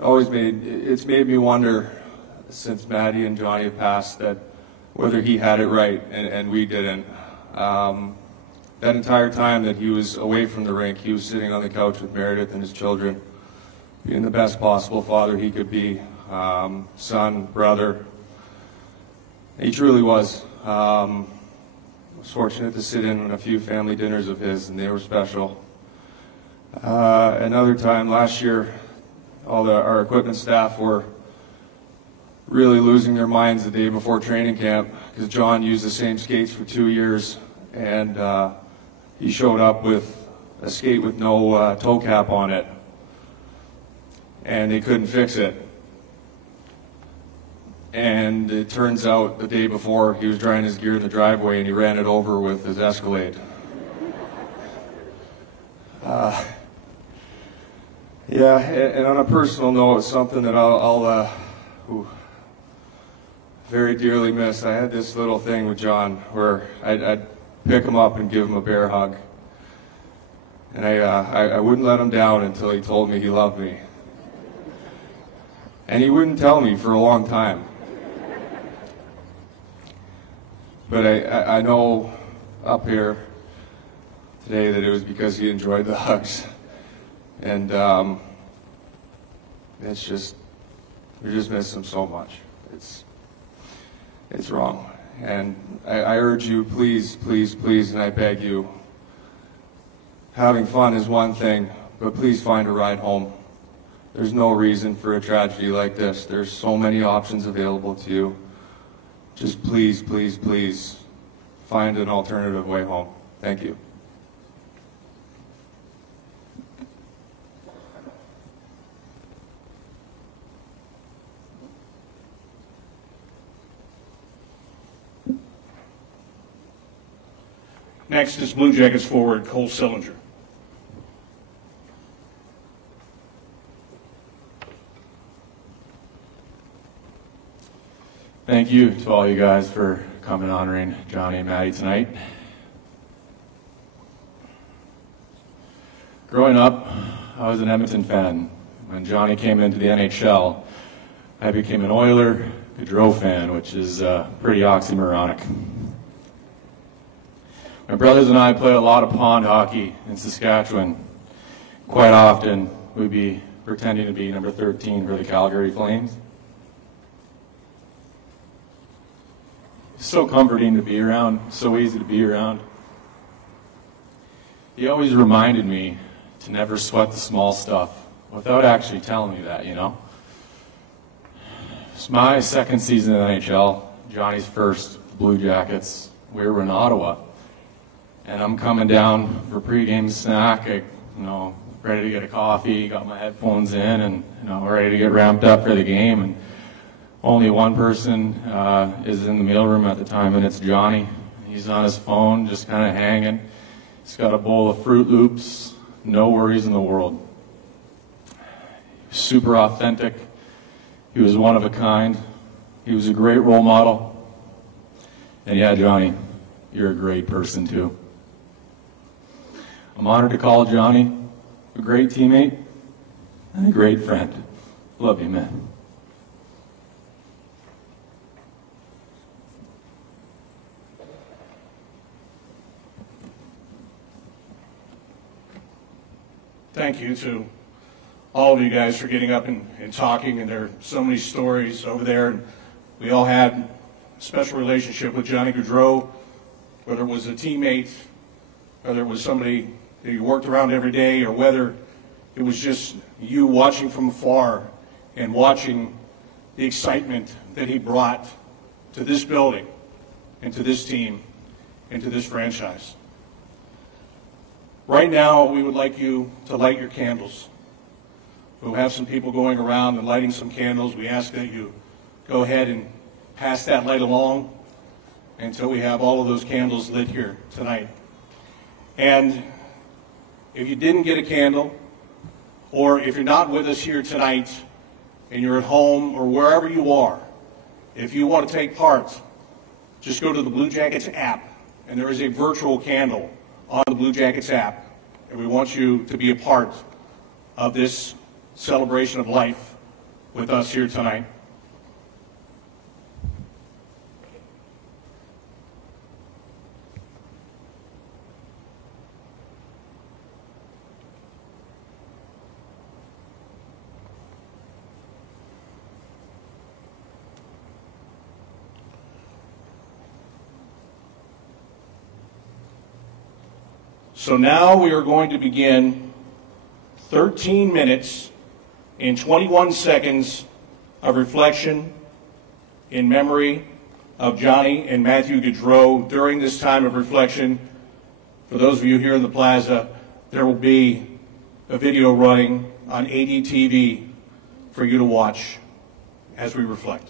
it's made me wonder, since Matty and Johnny have passed, that whether he had it right and we didn't. That entire time that he was away from the rink, he was sitting on the couch with Meredith and his children, being the best possible father he could be, son, brother. He truly was. I was fortunate to sit in on a few family dinners of his, and they were special. Another time last year, our equipment staff were really losing their minds the day before training camp because John used the same skates for 2 years, and he showed up with a skate with no toe cap on it, and they couldn't fix it. And it turns out the day before he was drying his gear in the driveway and he ran it over with his Escalade. Yeah, and on a personal note, something that I'll very dearly miss. I had this little thing with John where I'd pick him up and give him a bear hug. And I wouldn't let him down until he told me he loved me. And he wouldn't tell me for a long time. But I know up here today that it was because he enjoyed the hugs. And it's just, we just miss him so much. It's wrong. And I urge you, please, please, please, and I beg you, having fun is one thing, but please find a ride home. There's no reason for a tragedy like this. There's so many options available to you. Just please, please, please find an alternative way home. Thank you. Next is Blue Jackets forward Cole Sillinger. Thank you to all you guys for coming honoring Johnny and Matty tonight. Growing up, I was an Edmonton fan. When Johnny came into the NHL, I became an Oiler Gaudreau fan, which is pretty oxymoronic. My brothers and I played a lot of pond hockey in Saskatchewan. Quite often, we'd be pretending to be number 13 for the Calgary Flames. So comforting to be around, so easy to be around. He always reminded me to never sweat the small stuff without actually telling me that, you know. It's my second season in the NHL, Johnny's first Blue Jackets. We were in Ottawa, and I'm coming down for pregame snack, ready to get a coffee, got my headphones in, and ready to get ramped up for the game. And only one person is in the mailroom at the time, and it's Johnny. He's on his phone, just kind of hanging. He's got a bowl of Fruit Loops, no worries in the world. Super authentic. He was one of a kind. He was a great role model. And yeah, Johnny, you're a great person too. I'm honored to call Johnny a great teammate and a great friend. Love you, man. Thank you to all of you guys for getting up and talking, and there are so many stories over there. We all had a special relationship with Johnny Gaudreau, whether it was a teammate, whether it was somebody that you worked around every day, or whether it was just you watching from afar and watching the excitement that he brought to this building and to this team and to this franchise. Right now, we would like you to light your candles. We'll have some people going around and lighting some candles. We ask that you go ahead and pass that light along until we have all of those candles lit here tonight. And if you didn't get a candle, or if you're not with us here tonight and you're at home or wherever you are, if you want to take part, just go to the Blue Jackets app, and there is a virtual candle on the Blue Jackets app, and we want you to be a part of this celebration of life with us here tonight. So now we are going to begin 13 minutes and 21 seconds of reflection in memory of Johnny and Matthew Gaudreau. During this time of reflection, for those of you here in the plaza, there will be a video running on ADTV for you to watch as we reflect.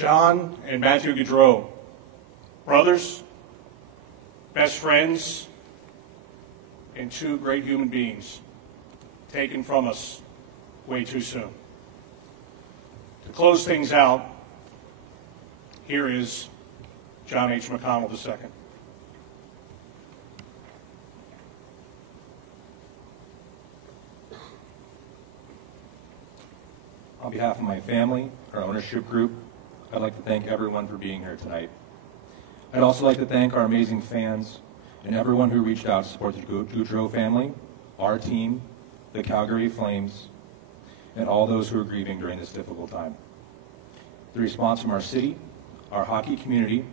John and Matthew Gaudreau, brothers, best friends, and two great human beings taken from us way too soon. To close things out, here is John H. McConnell II. On behalf of my family, our ownership group, I'd like to thank everyone for being here tonight. I'd also like to thank our amazing fans and everyone who reached out to support the Gaudreau family, our team, the Calgary Flames, and all those who are grieving during this difficult time. The response from our city, our hockey community,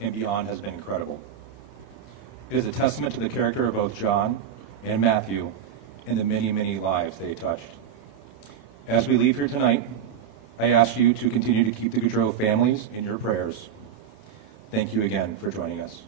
and beyond has been incredible. It is a testament to the character of both John and Matthew and the many, many lives they touched. As we leave here tonight, I ask you to continue to keep the Gaudreau families in your prayers. Thank you again for joining us.